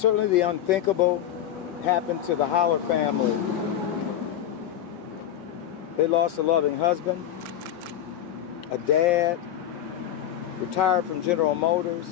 Certainly the unthinkable happened to the Holler family. They lost a loving husband, a dad, retired from General Motors,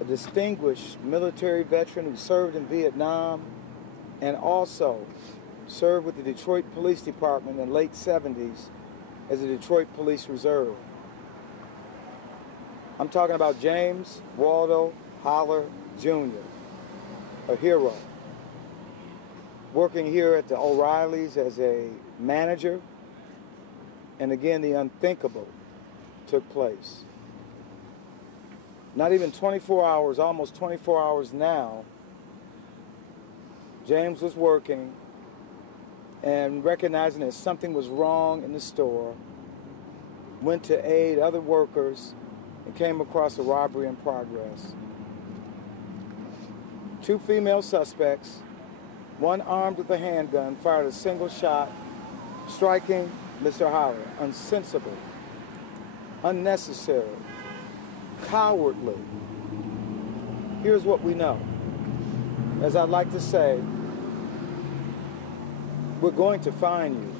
a distinguished military veteran who served in Vietnam and also served with the Detroit Police Department in the late 70s as a Detroit Police Reserve. I'm talking about James Waldo Holler Jr., a hero, working here at the O'Reillys as a manager, and again, the unthinkable took place. Not even 24 hours, almost 24 hours now, James was working and recognizing that something was wrong in the store, went to aid other workers and came across a robbery in progress. 2 female suspects, one armed with a handgun, fired a single shot, striking Mr. Holler. Unsensible, unnecessary, cowardly. Here's what we know. As I'd like to say, we're going to find you.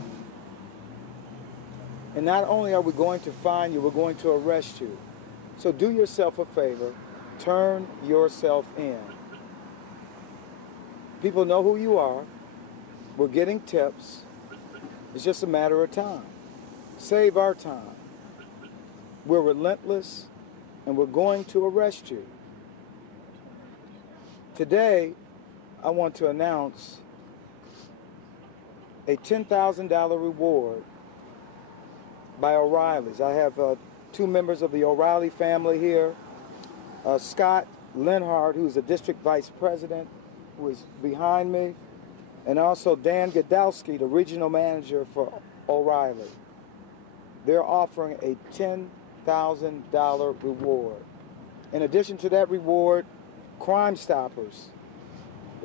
And not only are we going to find you, we're going to arrest you. So do yourself a favor, turn yourself in. People know who you are. We're getting tips. It's just a matter of time. Save our time. We're relentless, and we're going to arrest you. Today, I want to announce a $10,000 reward by O'Reilly's. I have 2 members of the O'Reilly family here. Scott Lenhart, who's the district vice president, who is behind me, and also Dan Godowski, the regional manager for O'Reilly. They're offering a $10,000 reward. In addition to that reward, Crime Stoppers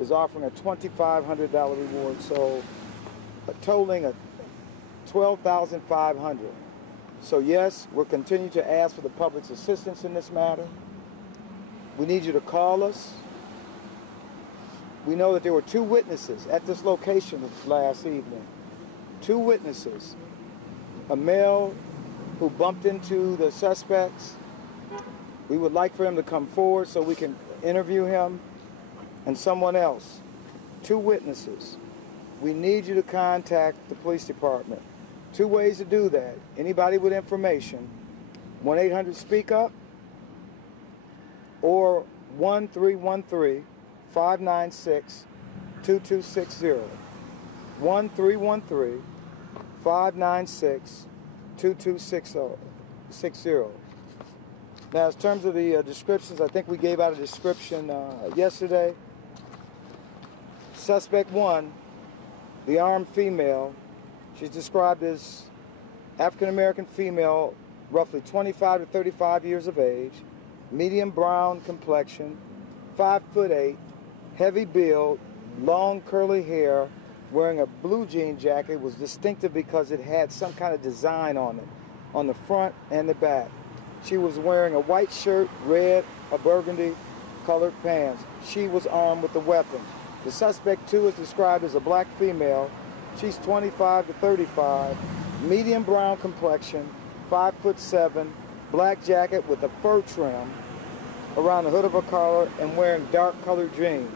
is offering a $2,500 reward, so totaling a $12,500. So yes, we'll continue to ask for the public's assistance in this matter. We need you to call us. We know that there were 2 witnesses at this location last evening. 2 witnesses. A male who bumped into the suspects. We would like for him to come forward so we can interview him. And someone else. 2 witnesses. We need you to contact the police department. 2 ways to do that. Anybody with information, 1-800-SPEAK-UP or 1-313-596-2260. 1-313-596-2260. Now, in terms of the descriptions, I think we gave out a description yesterday. Suspect 1, the armed female, she's described as African-American female, roughly 25 to 35 years of age, medium brown complexion, 5'8", heavy build, long curly hair, wearing a blue jean jacket. Was distinctive because it had some kind of design on it, on the front and the back. She was wearing a white shirt, red or burgundy colored pants. She was armed with a weapon. The suspect 2 is described as a black female. She's 25 to 35, medium brown complexion, 5'7", black jacket with a fur trim around the hood of her collar and wearing dark colored jeans.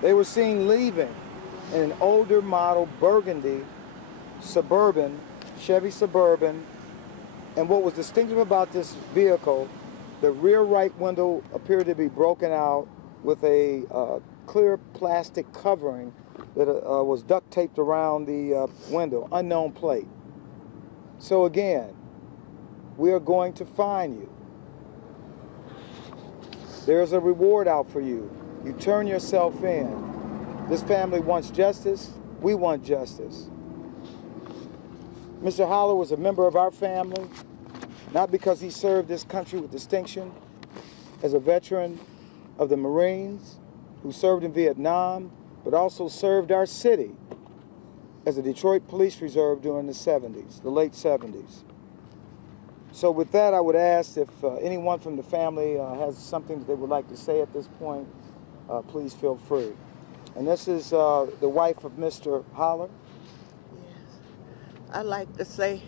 They were seen leaving in an older model burgundy Suburban, Chevy Suburban, and what was distinctive about this vehicle, the rear right window appeared to be broken out with a clear plastic covering that was duct taped around the window, unknown plate. So again, we are going to find you. There's a reward out for you. You turn yourself in. This family wants justice. We want justice. Mr. Holler was a member of our family, not because he served this country with distinction as a veteran of the Marines who served in Vietnam, but also served our city as a Detroit Police Reserve during the 70s, the late 70s. So with that, I would ask if anyone from the family has something that they would like to say at this point, please feel free. And this is the wife of Mr. Holler. Yes. I'd like to say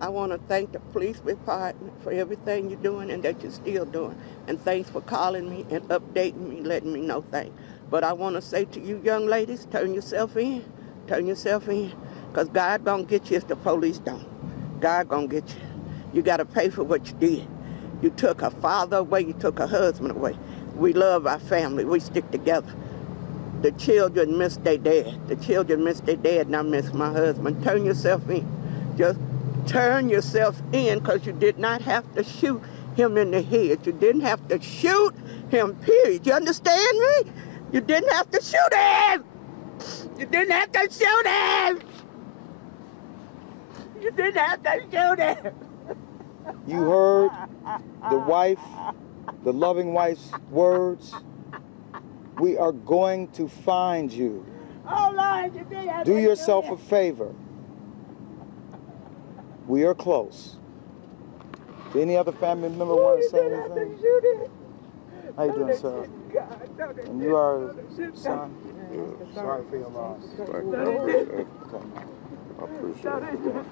I want to thank the police department for everything you're doing and that you're still doing. And thanks for calling me and updating me, letting me know things. But I want to say to you young ladies, turn yourself in. Turn yourself in. Because God going to get you if the police don't. God going to get you. You got to pay for what you did. You took a father away. You took a husband away. We love our family. We stick together. The children miss their dad. The children miss their dad, and I miss my husband. Turn yourself in. Just turn yourself in, because you did not have to shoot him in the head. You didn't have to shoot him, period. You understand me? You didn't have to shoot him. You didn't have to shoot him. You didn't have to shoot him. You heard the wife, the loving wife's words. We are going to find you. Oh, Lord, you did have Do to yourself shoot a him. favor. We are close. Do any other family member want to say anything? How you doing, sir? And you are son? Sorry for your loss. Thank you. I appreciate it.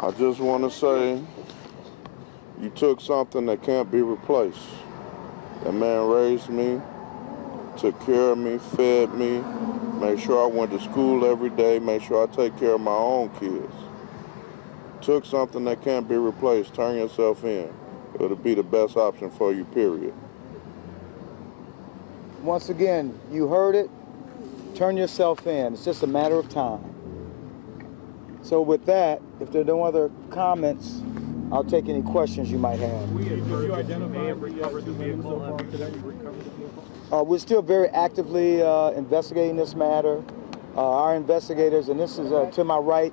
I just want to say you took something that can't be replaced. That man raised me, took care of me, fed me, made sure I went to school every day, made sure I take care of my own kids. Took something that can't be replaced. Turn yourself in. It'll be the best option for you, period. Once again, you heard it. Turn yourself in. It's just a matter of time. So with that, if there are no other comments, I'll take any questions you might have. Did you identify and recover the vehicle? Have you recovered the vehicle? We're still very actively investigating this matter. Our investigators, and this is to my right,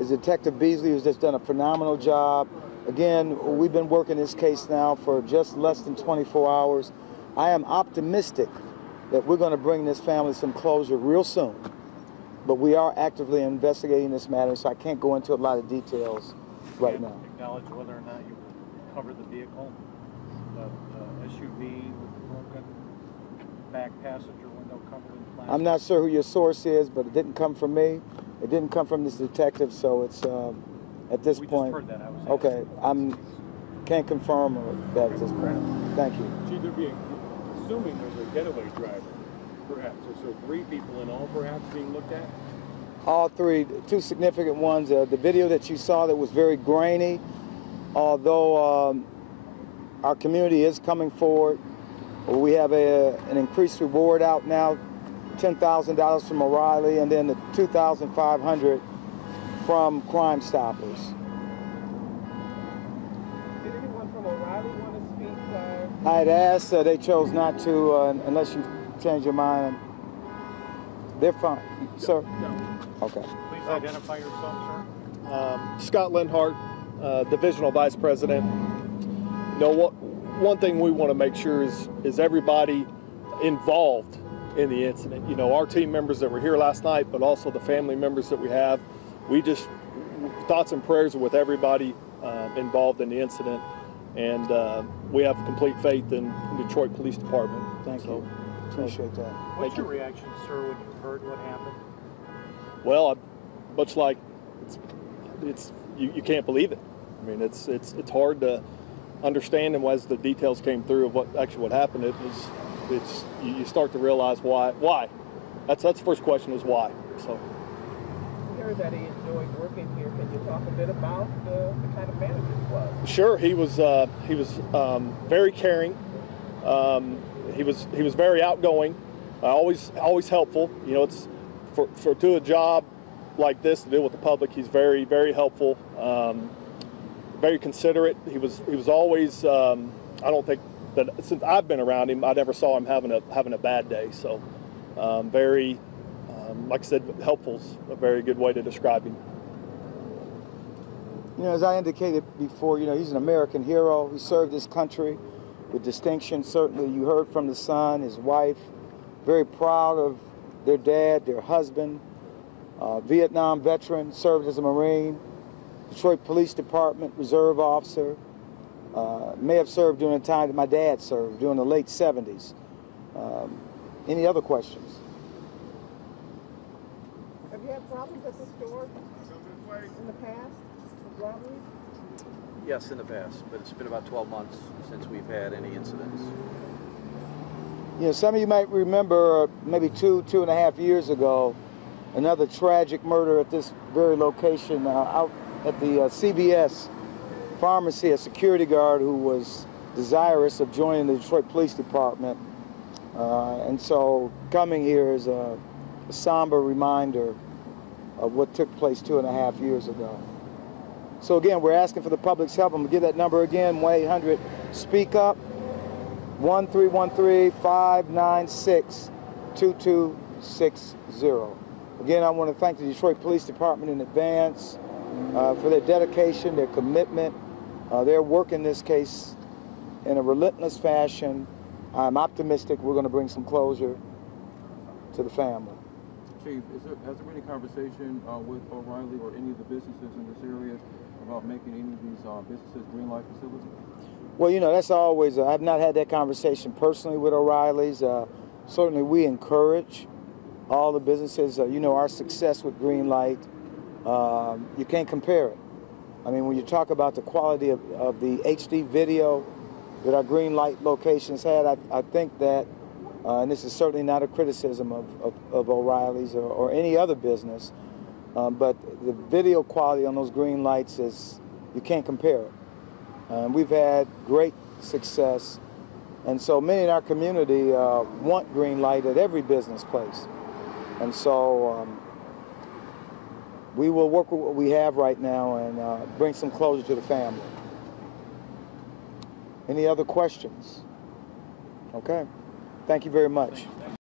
is Detective Beasley, who's just done a phenomenal job. Again, we've been working this case now for just less than 24 hours. I am optimistic that we're going to bring this family some closure real soon. But we are actively investigating this matter, so I can't go into a lot of details right now. Acknowledge whether or not you recovered the vehicle, the SUV with the broken back passenger window covered in plastic. I'm not sure who your source is, but it didn't come from me. It didn't come from this detective, so it's at this point. We just heard that. I was Okay, can't confirm that at this point. Thank you. Should there be, assuming there's a getaway driver, perhaps, is there 3 people in all perhaps being looked at? All 3, 2 significant ones. The video that you saw that was very grainy, although our community is coming forward. We have an increased reward out now, $10,000 from OReilly, and then the $2,500 from Crime Stoppers. Did anyone from OReilly want to speak? I had asked, they chose not to, unless you change your mind. They're fine, sir. No. Okay. Please identify yourself, sir. Scott Linhart, Divisional Vice President. You know, one thing we want to make sure is everybody involved in the incident. You know, our team members that were here last night, but also the family members that we have. We just, thoughts and prayers are with everybody involved in the incident. And we have complete faith in the Detroit Police Department. Thank you. Appreciate that. What's your reaction, sir, when you heard what happened? Well, much like you can't believe it. I mean, it's hard to understand, and as the details came through of what happened, you start to realize why. That's the first question is why. So. We heard that he enjoyed working here. Can you talk a bit about the kind of manager he was? Sure, he was very caring. He was very outgoing, always helpful. You know, it's for a job like this to deal with the public. He's very, very helpful, very considerate. He was always. I don't think that since I've been around him, I never saw him having a bad day. So, very, like I said, helpful is a very good way to describe him. You know, as I indicated before, you know, he's an American hero. He served his country with distinction. Certainly, you heard from the son, his wife, very proud of their dad, their husband, Vietnam veteran, served as a Marine, Detroit Police Department reserve officer. May have served during the time that my dad served, during the late 70s. Any other questions? Have you had problems at the store in the past with robberies? Yes, in the past, but it's been about 12 months since we've had any incidents. You know, some of you might remember maybe 2.5 years ago, another tragic murder at this very location out at the CVS pharmacy. A security guard who was desirous of joining the Detroit Police Department. And so coming here is a somber reminder of what took place 2.5 years ago. So again, we're asking for the public's help. I'm going to give that number again, 1-800-SPEAK-UP, 1-313-596-2260. Again, I want to thank the Detroit Police Department in advance for their dedication, their commitment, their work in this case in a relentless fashion. I'm optimistic we're going to bring some closure to the family. Chief, has there been any conversation with O'Reilly or any of the businesses in this area about making any of these businesses green light facilities? Well, you know, that's always, I've not had that conversation personally with O'Reilly's. Certainly we encourage all the businesses, you know, our success with green light, you can't compare it. I mean, when you talk about the quality of the HD video that our green light locations had, I think that, and this is certainly not a criticism of O'Reilly's or any other business, but the video quality on those green lights is, you can't compare it. We've had great success, and so many in our community want green light at every business place. And so we will work with what we have right now and bring some closure to the family. Any other questions? Okay. Thank you very much.